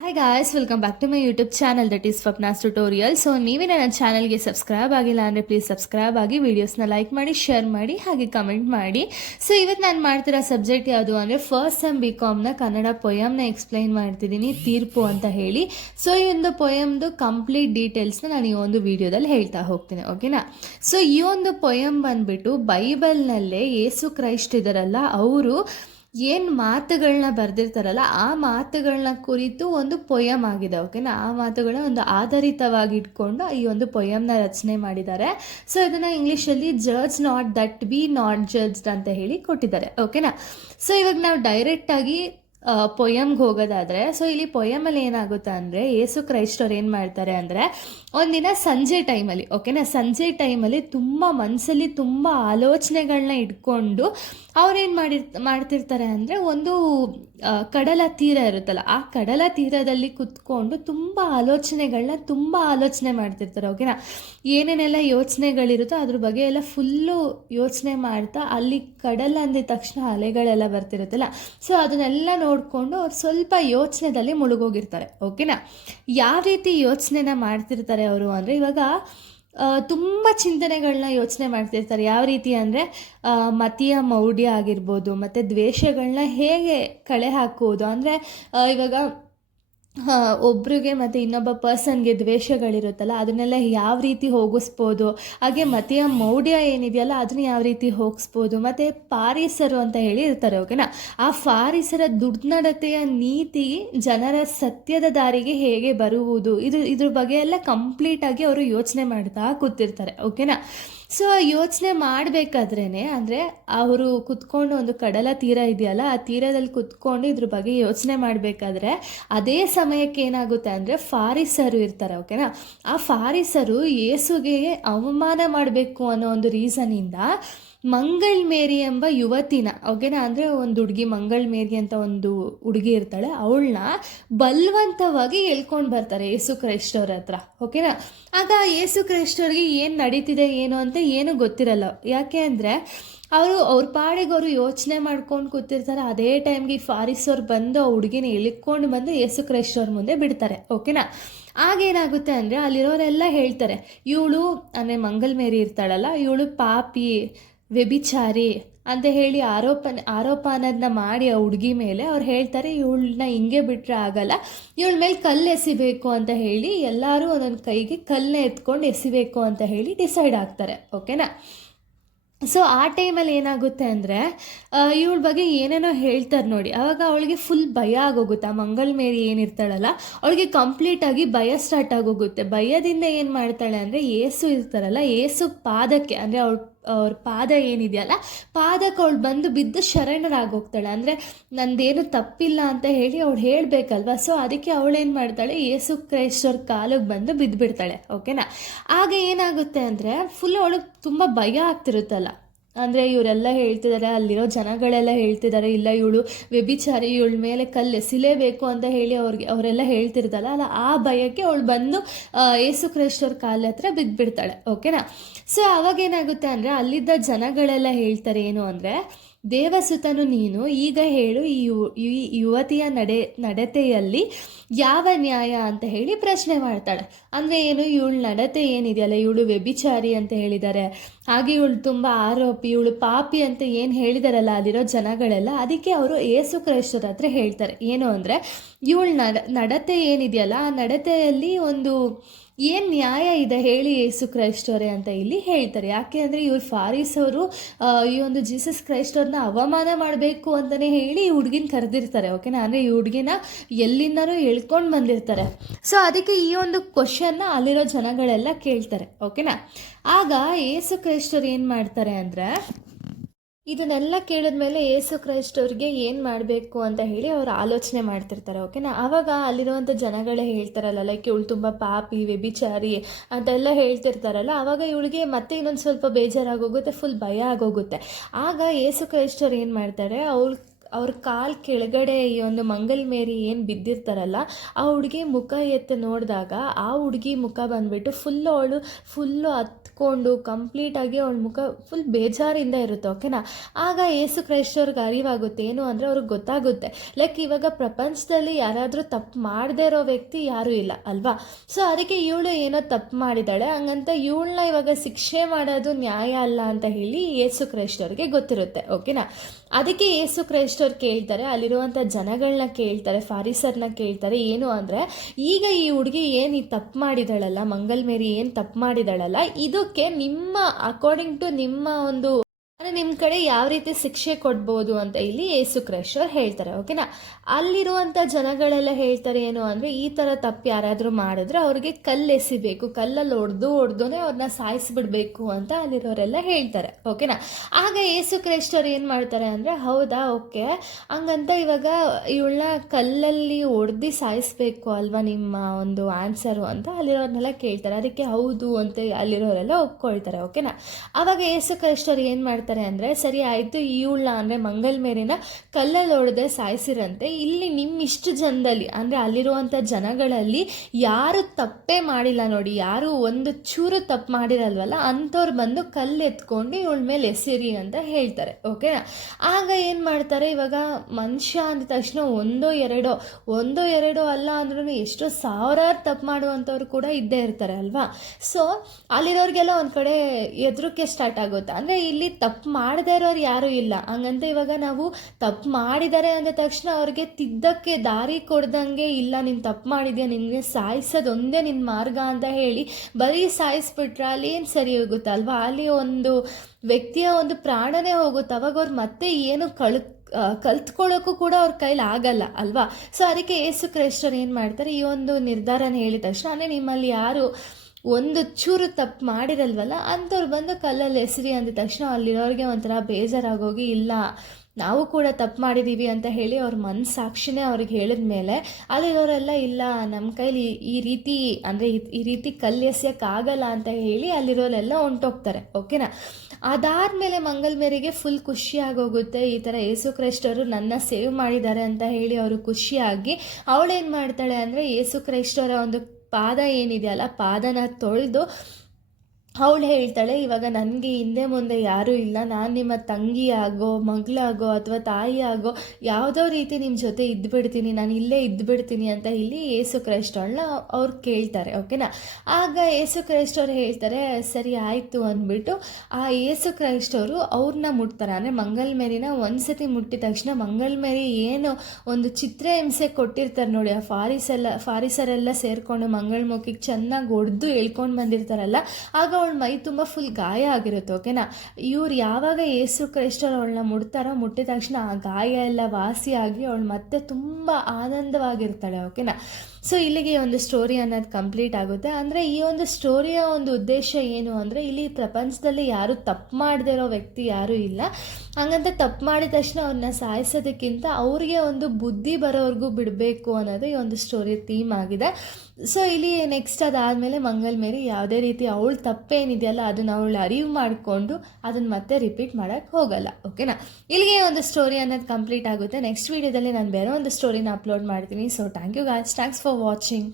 Hi guys, welcome back to my YouTube channel that is Swapna's tutorial. So ನೀವೇ ನನ್ನ ಚಾನಲ್ಗೆ subscribe ಆಗಿಲ್ಲ ಅಂದರೆ ಪ್ಲೀಸ್ ಸಬ್ಸ್ಕ್ರೈಬ್ ಆಗಿ, ವೀಡಿಯೋಸ್ನ ಲೈಕ್ ಮಾಡಿ, ಶೇರ್ ಮಾಡಿ, ಹಾಗೆ ಕಮೆಂಟ್ ಮಾಡಿ. ಸೊ ಇವತ್ತು ನಾನು ಮಾಡ್ತಿರೋ ಸಬ್ಜೆಕ್ಟ್ ಯಾವುದು ಅಂದರೆ ಫಸ್ಟ್ ಸೆಮ್ BComನ ಕನ್ನಡ ಪೊಯಮ್ನ ಎಕ್ಸ್ಪ್ಲೈನ್ ಮಾಡ್ತಿದ್ದೀನಿ, ತೀರ್ಪು ಅಂತ ಹೇಳಿ. ಸೊ ಈ ಒಂದು ಪೊಯಮ್ದು ಕಂಪ್ಲೀಟ್ ಡೀಟೇಲ್ಸ್ನ ನಾನು ಈ ಒಂದು ವಿಡಿಯೋದಲ್ಲಿ ಹೇಳ್ತಾ ಹೋಗ್ತೀನಿ, ಓಕೆನಾ. ಸೊ ಈ ಒಂದು ಪೊಯಮ್ ಬಂದ್ಬಿಟ್ಟು ಬೈಬಲ್ನಲ್ಲೇ ಯೇಸು ಕ್ರೈಸ್ಟ್ ಇದ್ದಾರಲ್ಲ, ಅವರು ಏನು ಮಾತುಗಳನ್ನ ಬರೆದಿರ್ತಾರಲ್ಲ ಆ ಮಾತುಗಳನ್ನ ಕುರಿತು ಒಂದು ಪೊಯಮ್ ಆಗಿದೆ, ಓಕೆನಾ. ಆ ಮಾತುಗಳನ್ನ ಒಂದು ಆಧಾರಿತವಾಗಿ ಇಟ್ಕೊಂಡು ಈ ಒಂದು ಪೊಯಮ್ನ ರಚನೆ ಮಾಡಿದ್ದಾರೆ. ಸೊ ಇದನ್ನು ಇಂಗ್ಲೀಷಲ್ಲಿ judge not that be not judged ಅಂತ ಹೇಳಿ ಕೊಟ್ಟಿದ್ದಾರೆ, ಓಕೆನಾ. ಸೊ ಇವಾಗ ನಾವು ಡೈರೆಕ್ಟಾಗಿ ಪೊಯಮ್ಗೆ ಹೋಗೋದಾದರೆ, ಸೊ ಇಲ್ಲಿ ಪೊಯಮಲ್ಲಿ ಏನಾಗುತ್ತೆ ಅಂದರೆ ಯೇಸು ಕ್ರೈಸ್ಟ್ ಅವ್ರು ಏನು ಮಾಡ್ತಾರೆ ಅಂದರೆ ಒಂದಿನ ಸಂಜೆ ಟೈಮಲ್ಲಿ, ಓಕೆನಾ, ಸಂಜೆ ಟೈಮಲ್ಲಿ ತುಂಬ ಮನಸ್ಸಲ್ಲಿ ತುಂಬ ಆಲೋಚನೆಗಳನ್ನ ಇಟ್ಕೊಂಡು ಅವ್ರೇನು ಮಾಡ್ತಿರ್ತಾರೆ ಅಂದರೆ ಒಂದು ಕಡಲ ತೀರ ಇರುತ್ತಲ್ಲ, ಆ ಕಡಲ ತೀರದಲ್ಲಿ ಕುತ್ಕೊಂಡು ತುಂಬ ಆಲೋಚನೆ ಮಾಡ್ತಿರ್ತಾರೆ, ಓಕೆನಾ. ಏನೇನೆಲ್ಲ ಯೋಚನೆಗಳಿರುತ್ತೋ ಅದ್ರ ಬಗ್ಗೆ ಎಲ್ಲ ಫುಲ್ಲು ಯೋಚನೆ ಮಾಡ್ತಾ, ಅಲ್ಲಿ ಕಡಲ ಅಂದಿದ ತಕ್ಷಣ ಅಲೆಗಳೆಲ್ಲ ಬರ್ತಿರುತ್ತಲ್ಲ, ಸೊ ಅದನ್ನೆಲ್ಲ ನೋಡಿಕೊಂಡು ಅವ್ರು ಸ್ವಲ್ಪ ಯೋಚನೆದಲ್ಲಿ ಮುಳುಗೋಗಿರ್ತಾರೆ, ಓಕೆನಾ. ಯಾವ ರೀತಿ ಯೋಚನೆನ ಮಾಡ್ತಿರ್ತಾರೆ ಅವರು ಅಂದರೆ, ಇವಾಗ ತುಂಬ ಚಿಂತನೆಗಳನ್ನ ಯೋಚನೆ ಮಾಡ್ತಿರ್ತಾರೆ. ಯಾವ ರೀತಿ ಅಂದರೆ ಮತೀಯ ಮೌಢ್ಯ ಆಗಿರ್ಬೋದು, ಮತ್ತು ದ್ವೇಷಗಳನ್ನ ಹೇಗೆ ಕಳೆ ಹಾಕುವುದು ಅಂದರೆ, ಇವಾಗ ಒಬ್ರಿಗೆ ಮತ್ತು ಇನ್ನೊಬ್ಬ ಪರ್ಸನ್ಗೆ ದ್ವೇಷಗಳಿರುತ್ತಲ್ಲ ಅದನ್ನೆಲ್ಲ ಯಾವ ರೀತಿ ಹೋಗಿಸ್ಬೋದು, ಹಾಗೆ ಮತೀಯ ಮೌಢ್ಯ ಏನಿದೆಯಲ್ಲ ಅದನ್ನ ಯಾವ ರೀತಿ ಹೋಗಿಸ್ಬೋದು, ಮತ್ತು ಪಾರಿಸರು ಅಂತ ಹೇಳಿ ಇರ್ತಾರೆ, ಓಕೆನಾ. ಆ ಪಾರಿಸರ ದುರ್ನಡತೆಯ ನೀತಿ ಜನರ ಸತ್ಯದ ದಾರಿಗೆ ಹೇಗೆ ಬರುವುದು, ಇದ್ರ ಬಗ್ಗೆ ಎಲ್ಲ ಕಂಪ್ಲೀಟಾಗಿ ಅವರು ಯೋಚನೆ ಮಾಡ್ತಾ ಕೂತಿರ್ತಾರೆ, ಓಕೆನಾ. ಸೊ ಯೋಚನೆ ಮಾಡಬೇಕಾದ್ರೇ ಅಂದರೆ ಅವರು ಕುತ್ಕೊಂಡು ಒಂದು ಕಡಲ ತೀರ ಇದೆಯಲ್ಲ ಆ ತೀರದಲ್ಲಿ ಕುತ್ಕೊಂಡು ಇದ್ರ ಬಗ್ಗೆ ಯೋಚನೆ ಮಾಡಬೇಕಾದ್ರೆ ಅದೇ ಸಮಯಕ್ಕೆ ಏನಾಗುತ್ತೆ ಅಂದರೆ ಫಾರಿಸರು ಇರ್ತಾರೆ, ಓಕೆನಾ. ಆ ಫಾರಿಸರು ಯೇಸುಗೆ ಅವಮಾನ ಮಾಡಬೇಕು ಅನ್ನೋ ಒಂದು ರೀಸನಿಂದ ಮಂಗಳ್ ಮೇರಿ ಎಂಬ ಯುವತಿನ, ಓಕೆನಾ, ಅಂದರೆ ಒಂದು ಹುಡುಗಿ ಮಂಗಳ್ ಮೇರಿ ಅಂತ ಒಂದು ಹುಡುಗಿ ಇರ್ತಾಳೆ, ಅವಳನ್ನ ಬಲವಂತವಾಗಿ ಎಳ್ಕೊಂಡು ಬರ್ತಾರೆ ಯೇಸು ಕ್ರೈಸ್ಟ್ ಅವ್ರ ಹತ್ರ, ಓಕೆನಾ. ಆಗ ಯೇಸು ಕ್ರೈಸ್ಟ್ ಅವ್ರಿಗೆ ಏನು ನಡೀತಿದೆ ಏನು ಅಂತ ಏನು ಗೊತ್ತಿರಲ್ಲ. ಯಾಕೆ ಅಂದರೆ ಅವ್ರ ಪಾಡಿಗೆ ಅವರು ಯೋಚನೆ ಮಾಡ್ಕೊಂಡು ಕೂತಿರ್ತಾರೆ. ಅದೇ ಟೈಮ್ಗೆ ಈ ಫಾರಿಸವ್ರು ಬಂದು ಆ ಹುಡುಗಿನ ಎಳ್ಕೊಂಡು ಬಂದು ಯೇಸು ಕ್ರೈಸ್ಟ್ ಅವ್ರ ಮುಂದೆ ಬಿಡ್ತಾರೆ, ಓಕೆನಾ. ಆಗೇನಾಗುತ್ತೆ ಅಂದರೆ ಅಲ್ಲಿರೋರೆಲ್ಲ ಹೇಳ್ತಾರೆ, ಇವಳು ಅಂದರೆ ಮಂಗಳ್ ಮೇರಿ ಇರ್ತಾಳಲ್ಲ, ಇವಳು ಪಾಪಿ, ವ್ಯಭಿಚಾರಿ ಅಂತ ಹೇಳಿ ಆರೋಪನದನ್ನ ಮಾಡಿ ಆ ಹುಡುಗಿ ಮೇಲೆ ಅವ್ರು ಹೇಳ್ತಾರೆ, ಇವಳನ್ನ ಹಿಂಗೆ ಬಿಟ್ಟರೆ ಆಗಲ್ಲ, ಇವಳ ಮೇಲೆ ಕಲ್ಲು ಎಸಿಬೇಕು ಅಂತ ಹೇಳಿ ಎಲ್ಲರೂ ಒಂದೊಂದು ಕೈಗೆ ಕಲ್ಲನ್ನ ಎತ್ಕೊಂಡು ಎಸಿಬೇಕು ಅಂತ ಹೇಳಿ ಡಿಸೈಡ್ ಆಗ್ತಾರೆ, ಓಕೆನಾ. ಸೊ ಆ ಟೈಮಲ್ಲಿ ಏನಾಗುತ್ತೆ ಅಂದರೆ ಇವಳ ಬಗ್ಗೆ ಏನೇನೋ ಹೇಳ್ತಾರೆ ನೋಡಿ, ಆವಾಗ ಅವಳಿಗೆ ಫುಲ್ ಭಯ ಆಗೋಗುತ್ತೆ. ಆ ಮಂಗಳ್ ಮೇರಿ ಏನಿರ್ತಾಳಲ್ಲ ಅವಳಿಗೆ ಕಂಪ್ಲೀಟಾಗಿ ಭಯ ಸ್ಟಾರ್ಟ್ ಆಗೋಗುತ್ತೆ. ಭಯದಿಂದ ಏನು ಮಾಡ್ತಾಳೆ ಅಂದರೆ ಏಸು ಇರ್ತಾರಲ್ಲ, ಏಸು ಪಾದಕ್ಕೆ ಅಂದರೆ ಅವ್ರ ಪಾದ ಏನಿದೆಯಲ್ಲ ಪಾದಕ್ಕೆ ಅವಳು ಬಂದು ಬಿದ್ದು ಶರಣರಾಗೋಗ್ತಾಳೆ. ಅಂದರೆ ನಂದೇನು ತಪ್ಪಿಲ್ಲ ಅಂತ ಹೇಳಿ ಅವಳು ಹೇಳಬೇಕಲ್ವ. ಸೊ ಅದಕ್ಕೆ ಅವಳೇನು ಮಾಡ್ತಾಳೆ, ಯೇಸು ಕ್ರೈಸ್ಟ್ ಅವ್ರ ಕಾಲಿಗೆ ಬಂದು ಬಿದ್ದುಬಿಡ್ತಾಳೆ, ಓಕೆನಾ. ಆಗ ಏನಾಗುತ್ತೆ ಅಂದರೆ ಫುಲ್ ಅವಳಿಗೆ ತುಂಬ ಭಯ ಆಗ್ತಿರುತ್ತಲ್ಲ. ಅಂದರೆ ಇವರೆಲ್ಲ ಹೇಳ್ತಿದ್ದಾರೆ, ಅಲ್ಲಿರೋ ಜನಗಳೆಲ್ಲ ಹೇಳ್ತಿದ್ದಾರೆ, ಇಲ್ಲ ಇವಳು ವ್ಯಭಿಚಾರಿ, ಇವಳ ಮೇಲೆ ಕಲ್ಲು ಎಸಿಲೇಬೇಕು ಅಂತ ಹೇಳಿ ಅವರೆಲ್ಲ ಹೇಳ್ತಿರ್ತಾರಲ್ಲ, ಅಲ್ಲ ಆ ಭಯಕ್ಕೆ ಅವಳು ಬಂದು ಯೇಸು ಕ್ರೈಸ್ಟ್ ಅವ್ರ ಕಾಲ ಹತ್ರ ಬಿದ್ದುಬಿಡ್ತಾಳೆ, ಓಕೆನಾ. ಸೊ ಅವಾಗೇನಾಗುತ್ತೆ ಅಂದರೆ ಅಲ್ಲಿದ್ದ ಜನಗಳೆಲ್ಲ ಹೇಳ್ತಾರೆ ಏನು ಅಂದರೆ, ದೇವಸುತನು ನೀನು ಈಗ ಹೇಳು, ಈ ಯುವತಿಯ ನಡತೆಯಲ್ಲಿ ಯಾವ ನ್ಯಾಯ ಅಂತ ಹೇಳಿ ಪ್ರಶ್ನೆ ಮಾಡ್ತಾಳೆ. ಅಂದರೆ ಏನು, ಇವಳು ನಡತೆ ಏನಿದೆಯಲ್ಲ, ಇವಳು ವ್ಯಭಿಚಾರಿ ಅಂತ ಹೇಳಿದ್ದಾರೆ, ಹಾಗೆ ಇವಳು ತುಂಬ ಆರೋಪಿ, ಇವಳು ಪಾಪಿ ಅಂತ ಏನು ಹೇಳಿದಾರಲ್ಲ ಅಲ್ಲಿರೋ ಜನಗಳೆಲ್ಲ, ಅದಕ್ಕೆ ಅವರು ಯೇಸು ಕ್ರೈಸ್ತರ ಹತ್ರ ಹೇಳ್ತಾರೆ ಏನು ಅಂದರೆ, ಇವಳು ನಡತೆ ಏನಿದೆಯಲ್ಲ ಆ ನಡತೆಯಲ್ಲಿ ಒಂದು ಏನು ನ್ಯಾಯ ಇದೆ ಹೇಳಿ ಯೇಸು ಕ್ರೈಸ್ಟ್ ಅವರೇ ಅಂತ ಇಲ್ಲಿ ಹೇಳ್ತಾರೆ. ಯಾಕೆ ಅಂದರೆ ಇವ್ರು ಫಾರಿಸವರು ಈ ಒಂದು ಜೀಸಸ್ ಕ್ರೈಸ್ಟ್ ಅವ್ರನ್ನ ಅವಮಾನ ಮಾಡಬೇಕು ಅಂತಲೇ ಹೇಳಿ ಈ ಹುಡುಗಿನ ಕರೆದಿರ್ತಾರೆ, ಓಕೆನಾ. ಅಂದರೆ ಈ ಹುಡುಗಿನ ಎಲ್ಲಿಂದನೂ ಎಳ್ಕೊಂಡು ಬಂದಿರ್ತಾರೆ. ಸೊ ಅದಕ್ಕೆ ಈ ಒಂದು ಕ್ವಶನ್ನ ಅಲ್ಲಿರೋ ಜನಗಳೆಲ್ಲ ಕೇಳ್ತಾರೆ, ಓಕೆನಾ. ಆಗ ಯೇಸು ಕ್ರೈಸ್ಟ್ ಅವ್ರು ಏನು ಮಾಡ್ತಾರೆ ಅಂದರೆ ಇದನ್ನೆಲ್ಲ ಕೇಳಿದ್ಮೇಲೆ ಯೇಸು ಕ್ರೈಸ್ಟ್ ಅವ್ರಿಗೆ ಏನು ಮಾಡಬೇಕು ಅಂತ ಹೇಳಿ ಅವ್ರು ಆಲೋಚನೆ ಮಾಡ್ತಿರ್ತಾರೆ, ಓಕೆನಾ. ಆವಾಗ ಅಲ್ಲಿರುವಂಥ ಜನಗಳೇ ಹೇಳ್ತಾರಲ್ಲ, ಲೈಕ್ ಇವಳು ತುಂಬ ಪಾಪಿ, ವ್ಯಭಿಚಾರಿ ಅಂತೆಲ್ಲ ಹೇಳ್ತಿರ್ತಾರಲ್ಲ, ಆವಾಗ ಇವಳಿಗೆ ಮತ್ತೆ ಇನ್ನೊಂದು ಸ್ವಲ್ಪ ಬೇಜಾರಾಗೋಗುತ್ತೆ, ಫುಲ್ ಭಯ ಆಗೋಗುತ್ತೆ. ಆಗ ಯೇಸು ಕ್ರೈಸ್ಟ್ ಅವ್ರು ಏನು ಮಾಡ್ತಾರೆ, ಅವ್ರ ಕಾಲ್ ಕೆಳಗಡೆ ಈ ಒಂದು ಮಂಗಲ್ ಮೇರಿ ಏನು ಬಿದ್ದಿರ್ತಾರಲ್ಲ, ಆ ಹುಡುಗಿ ಮುಖ ಎತ್ತು ನೋಡಿದಾಗ ಆ ಹುಡುಗಿ ಮುಖ ಬಂದ್ಬಿಟ್ಟು ಅವಳು ಫುಲ್ಲು ಹತ್ಕೊಂಡು ಕಂಪ್ಲೀಟಾಗಿ ಅವಳ ಮುಖ ಫುಲ್ ಬೇಜಾರಿಂದ ಇರುತ್ತೆ. ಓಕೆನಾ. ಆಗ ಯೇಸು ಕ್ರೈಸ್ತವ್ರಿಗೆ ಅರಿವಾಗುತ್ತೆ, ಏನು ಅಂದರೆ ಅವ್ರಿಗೆ ಗೊತ್ತಾಗುತ್ತೆ, ಲೈಕ್ ಇವಾಗ ಪ್ರಪಂಚದಲ್ಲಿ ಯಾರಾದರೂ ತಪ್ಪು ಮಾಡದೇ ಇರೋ ವ್ಯಕ್ತಿ ಯಾರೂ ಇಲ್ಲ ಅಲ್ವಾ. ಸೊ ಅದಕ್ಕೆ ಇವಳು ಏನೋ ತಪ್ಪು ಮಾಡಿದ್ದಾಳೆ, ಹಂಗಂತ ಇವಳನ್ನ ಇವಾಗ ಶಿಕ್ಷೆ ಮಾಡೋದು ನ್ಯಾಯ ಅಲ್ಲ ಅಂತ ಹೇಳಿ ಯೇಸು ಕ್ರೈಸ್ತವ್ರಿಗೆ ಗೊತ್ತಿರುತ್ತೆ. ಓಕೆನಾ. ಅದಕ್ಕೆ ಯೇಸು ಕ್ರೈಸ್ತವ್ರು ಕೇಳ್ತಾರೆ, ಅಲ್ಲಿರುವಂಥ ಜನಗಳನ್ನ ಕೇಳ್ತಾರೆ, ಫಾರಿಸರ್ನ ಕೇಳ್ತಾರೆ, ಏನು ಅಂದರೆ ಈಗ ಈ ಹುಡುಗಿ ಏನು ಈ ತಪ್ಪು ಮಾಡಿದಾಳಲ್ಲ, ಮಂಗಲ್ ಮೇರಿ ಏನು ತಪ್ಪು ಮಾಡಿದಾಳಲ್ಲ, ಇದಕ್ಕೆ ನಿಮ್ಮ ಅಕಾರ್ಡಿಂಗ್ ಟು ನಿಮ್ಮ ಒಂದು ನಿಮ್ಮ ಕಡೆ ಯಾವ ರೀತಿ ಶಿಕ್ಷೆ ಕೊಡ್ಬೋದು ಅಂತ ಇಲ್ಲಿ ಯೇಸು ಕ್ರೈಸ್ತವ್ರು ಹೇಳ್ತಾರೆ. ಓಕೆನಾ. ಅಲ್ಲಿರುವಂಥ ಜನಗಳೆಲ್ಲ ಹೇಳ್ತಾರೆ ಏನು ಅಂದರೆ, ಈ ಥರ ತಪ್ಪು ಯಾರಾದರೂ ಮಾಡಿದ್ರೆ ಅವ್ರಿಗೆ ಕಲ್ಲು ಎಸಿಬೇಕು, ಕಲ್ಲಲ್ಲಿ ಹೊಡೆದೋನೆ ಅವ್ರನ್ನ ಸಾಯಿಸಿಬಿಡ್ಬೇಕು ಅಂತ ಅಲ್ಲಿರೋರೆಲ್ಲ ಹೇಳ್ತಾರೆ. ಓಕೆನಾ. ಆಗ ಯೇಸು ಕ್ರೈಸ್ತವ್ರು ಏನು ಮಾಡ್ತಾರೆ ಅಂದರೆ, ಹೌದಾ, ಓಕೆ, ಹಂಗಂತ ಇವಾಗ ಇವಳನ್ನ ಕಲ್ಲಲ್ಲಿ ಹೊಡೆದು ಸಾಯಿಸ್ಬೇಕು ಅಲ್ವಾ ನಿಮ್ಮ ಒಂದು ಆನ್ಸರು ಅಂತ ಅಲ್ಲಿರೋರ್ನೆಲ್ಲ ಕೇಳ್ತಾರೆ. ಅದಕ್ಕೆ ಹೌದು ಅಂತ ಅಲ್ಲಿರೋರೆಲ್ಲ ಒಪ್ಕೊಳ್ತಾರೆ. ಓಕೆನಾ. ಆವಾಗ ಯೇಸು ಕ್ರೈಸ್ತವ್ರು ಏನು ಮಾಡ್ತಾರೆ ಅಂದರೆ, ಸರಿ ಆಯಿತು, ಇವಳನ್ನ ಅಂದರೆ ಮಂಗಲ್ ಮೇರಿನ ಕಲ್ಲಲ್ಲಿ ಹೊಡೆದೇ ಸಾಯಿಸಿರಂತೆ. ಇಲ್ಲಿ ನಿಮ್ಮ ಇಷ್ಟು ಜನದಲ್ಲಿ ಅಂದರೆ ಅಲ್ಲಿರುವಂಥ ಜನಗಳಲ್ಲಿ ಯಾರು ತಪ್ಪೇ ಮಾಡಿಲ್ಲ ನೋಡಿ, ಯಾರು ಒಂದು ಚೂರು ತಪ್ಪು ಮಾಡಿರಲ್ವಲ್ಲ, ಅಂಥವ್ರು ಬಂದು ಕಲ್ಲು ಎತ್ಕೊಂಡು ಇವಳ ಮೇಲೆ ಎಸಿರಿ ಅಂತ ಹೇಳ್ತಾರೆ. ಓಕೆನಾ. ಆಗ ಏನು ಮಾಡ್ತಾರೆ, ಇವಾಗ ಮನುಷ್ಯ ಅಂದ ತಕ್ಷಣ ಒಂದೋ ಎರಡೋ ಅಲ್ಲ ಅಂದ್ರೂ ಎಷ್ಟೋ ಸಾವಿರಾರು ತಪ್ಪು ಮಾಡುವಂಥವ್ರು ಕೂಡ ಇದ್ದೇ ಇರ್ತಾರೆ ಅಲ್ವಾ. ಸೊ ಅಲ್ಲಿರೋರಿಗೆಲ್ಲ ಒಂದು ಕಡೆ ಹೆದರಿಕೆ ಸ್ಟಾರ್ಟ್ ಆಗುತ್ತೆ, ಅಂದರೆ ಇಲ್ಲಿ ತಪ್ಪು ಮಾಡದೇ ಇರೋರು ಯಾರೂ ಇಲ್ಲ, ಹಂಗಂತ ಇವಾಗ ನಾವು ತಪ್ಪು ಮಾಡಿದ್ದಾರೆ ಅಂದ ತಕ್ಷಣ ಅವ್ರಿಗೆ ತಿದ್ದಕ್ಕೆ ದಾರಿ ಕೊಡ್ದಂಗೆ, ಇಲ್ಲ ನೀನು ತಪ್ಪು ಮಾಡಿದ್ಯಾ, ನಿನಗೆ ಸಾಯಿಸೋದು ಒಂದೇ ನಿನ್ನ ಮಾರ್ಗ ಅಂತ ಹೇಳಿ ಬರೀ ಸಾಯಿಸ್ಬಿಟ್ರೆ ಅಲ್ಲಿ ಏನು ಸರಿ ಹೋಗುತ್ತೆ ಅಲ್ವಾ. ಅಲ್ಲಿ ಒಂದು ವ್ಯಕ್ತಿಯ ಒಂದು ಪ್ರಾಣನೇ ಹೋಗುತ್ತೆ, ಅವಾಗ ಅವ್ರು ಮತ್ತೆ ಏನು ಕಲ್ತ್ಕೊಳ್ಳೋಕ್ಕೂ ಕೂಡ ಅವ್ರ ಕೈಲಿ ಆಗಲ್ಲ ಅಲ್ವಾ. ಸೊ ಅದಕ್ಕೆ ಯೇಸು ಕ್ರೈಸ್ತರು ಏನು ಮಾಡ್ತಾರೆ, ಈ ಒಂದು ನಿರ್ಧಾರನ ಹೇಳಿದ ತಕ್ಷಣ, ಅಂದರೆ ನಿಮ್ಮಲ್ಲಿ ಯಾರು ಒಂದು ಚೂರು ತಪ್ಪು ಮಾಡಿರಲ್ವಲ್ಲ ಅಂಥವ್ರು ಬಂದು ಕಲ್ಲಲ್ಲಿ ಎಸಿರಿ ಅಂದ ತಕ್ಷಣ ಅಲ್ಲಿರೋರಿಗೆ ಒಂಥರ ಬೇಜಾರಾಗೋಗಿ, ಇಲ್ಲ ನಾವು ಕೂಡ ತಪ್ಪು ಮಾಡಿದ್ದೀವಿ ಅಂತ ಹೇಳಿ ಅವ್ರ ಮನಸ್ಸಾಕ್ಷಿನೇ ಅವ್ರಿಗೆ ಹೇಳಿದ ಮೇಲೆ ಅಲ್ಲಿರೋರೆಲ್ಲ, ಇಲ್ಲ ನಮ್ಮ ಕೈಲಿ ಈ ರೀತಿ ಅಂದರೆ ಈ ರೀತಿ ಕಲ್ಲು ಎಸೆಯೋಕ್ಕಾಗಲ್ಲ ಅಂತ ಹೇಳಿ ಅಲ್ಲಿರೋರೆಲ್ಲ ಹೊಂಟೋಗ್ತಾರೆ. ಓಕೆನಾ. ಅದಾದಮೇಲೆ ಮಂಗಲ್ ಮೇರಿಗೆ ಫುಲ್ ಖುಷಿಯಾಗೋಗುತ್ತೆ, ಈ ಥರ ಯೇಸು ಕ್ರೈಸ್ತವರು ನನ್ನ ಸೇವ್ ಮಾಡಿದ್ದಾರೆ ಅಂತ ಹೇಳಿ ಅವರು ಖುಷಿಯಾಗಿ ಅವಳೇನು ಮಾಡ್ತಾಳೆ ಅಂದರೆ, ಯೇಸು ಕ್ರೈಸ್ತವರ ಒಂದು ಪಾದ ಏನಿದೆಯಲ್ಲ, ಪಾದನ ತೊಳೆದು ಅವಳು ಹೇಳ್ತಾಳೆ, ಇವಾಗ ನನಗೆ ಹಿಂದೆ ಮುಂದೆ ಯಾರೂ ಇಲ್ಲ, ನಾನು ನಿಮ್ಮ ತಂಗಿಯಾಗೋ ಮಗಳಾಗೋ ಅಥವಾ ತಾಯಿಯಾಗೋ ಯಾವುದೋ ರೀತಿ ನಿಮ್ಮ ಜೊತೆ ಇದ್ದುಬಿಡ್ತೀನಿ, ನಾನು ಇಲ್ಲೇ ಇದ್ದುಬಿಡ್ತೀನಿ ಅಂತ ಇಲ್ಲಿ ಯೇಸು ಕ್ರೈಸ್ತವಳನ್ನ ಅವ್ರು ಕೇಳ್ತಾರೆ. ಓಕೆನಾ. ಆಗ ಯೇಸು ಕ್ರೈಸ್ತವ್ರು ಹೇಳ್ತಾರೆ, ಸರಿ ಆಯಿತು ಅಂದ್ಬಿಟ್ಟು ಆ ಯೇಸು ಕ್ರೈಸ್ತವರು ಅವ್ರನ್ನ ಮುಟ್ತಾರೆ. ಅಂದರೆ ಮಂಗಲ್ ಮೇರಿನ ಒಂದು ಸತಿ ಮುಟ್ಟಿದ ತಕ್ಷಣ ಮಂಗಲ್ ಮೇರಿ ಏನು ಒಂದು ಚಿತ್ರಹಿಂಸೆ ಕೊಟ್ಟಿರ್ತಾರೆ ನೋಡಿ, ಆ ಫಾರಿಸರೆಲ್ಲ ಸೇರಿಕೊಂಡು ಮಂಗಳ ಮುಖಿಗೆ ಚೆನ್ನಾಗಿ ಹೊಡೆದು ಎಳ್ಕೊಂಡು ಬಂದಿರ್ತಾರಲ್ಲ, ಆಗ ಅವಳ ಮೈ ತುಂಬ ಫುಲ್ ಗಾಯ ಆಗಿರುತ್ತೆ. ಓಕೆನಾ. ಇವ್ರು ಯಾವಾಗ ಯೇಸು ಕ್ರೈಸ್ತರು ಅವಳನ್ನ ಮುಟ್ಟಿದ ತಕ್ಷಣ ಆ ಗಾಯ ಎಲ್ಲ ವಾಸಿಯಾಗಿ ಅವಳು ಮತ್ತೆ ತುಂಬ ಆನಂದವಾಗಿರ್ತಾಳೆ. ಓಕೆನಾ. ಸೊ ಇಲ್ಲಿಗೆ ಒಂದು ಸ್ಟೋರಿ ಅನ್ನೋದು ಕಂಪ್ಲೀಟ್ ಆಗುತ್ತೆ. ಅಂದರೆ ಈ ಒಂದು ಸ್ಟೋರಿಯ ಒಂದು ಉದ್ದೇಶ ಏನು ಅಂದರೆ, ಇಲ್ಲಿ ಪ್ರಪಂಚದಲ್ಲಿ ಯಾರು ತಪ್ಪು ಮಾಡದೇ ಇರೋ ವ್ಯಕ್ತಿ ಯಾರೂ ಇಲ್ಲ, ಹಂಗಂತ ತಪ್ಪು ಮಾಡಿದ ತಕ್ಷಣ ಅವ್ರನ್ನ ಸಾಯಿಸೋದಕ್ಕಿಂತ ಅವ್ರಿಗೆ ಒಂದು ಬುದ್ಧಿ ಬರೋವರೆಗೂ ಬಿಡಬೇಕು ಅನ್ನೋದು ಈ ಒಂದು ಸ್ಟೋರಿ ಥೀಮ್ ಆಗಿದೆ. ಸೊ ಇಲ್ಲಿ ನೆಕ್ಸ್ಟ್ ಅದಾದಮೇಲೆ ಮಂಗಲ್ ಮೇರಿ ಯಾವುದೇ ರೀತಿ ಅವಳು ತಪ್ಪೇನಿದೆಯಲ್ಲ ಅದನ್ನು ಅವಳು ಅರಿವು ಮಾಡಿಕೊಂಡು ಅದನ್ನು ಮತ್ತೆ ರಿಪೀಟ್ ಮಾಡೋಕ್ಕೆ ಹೋಗಲ್ಲ. ಓಕೆನಾ. ಇಲ್ಲಿಗೆ ಒಂದು ಸ್ಟೋರಿ ಅನ್ನೋದು ಕಂಪ್ಲೀಟ್ ಆಗುತ್ತೆ. ನೆಕ್ಸ್ಟ್ ವೀಡಿಯೋದಲ್ಲಿ ನಾನು ಬೇರೆ ಒಂದು ಸ್ಟೋರಿನ ಅಪ್ಲೋಡ್ ಮಾಡ್ತೀನಿ. So thank you guys, thanks for watching.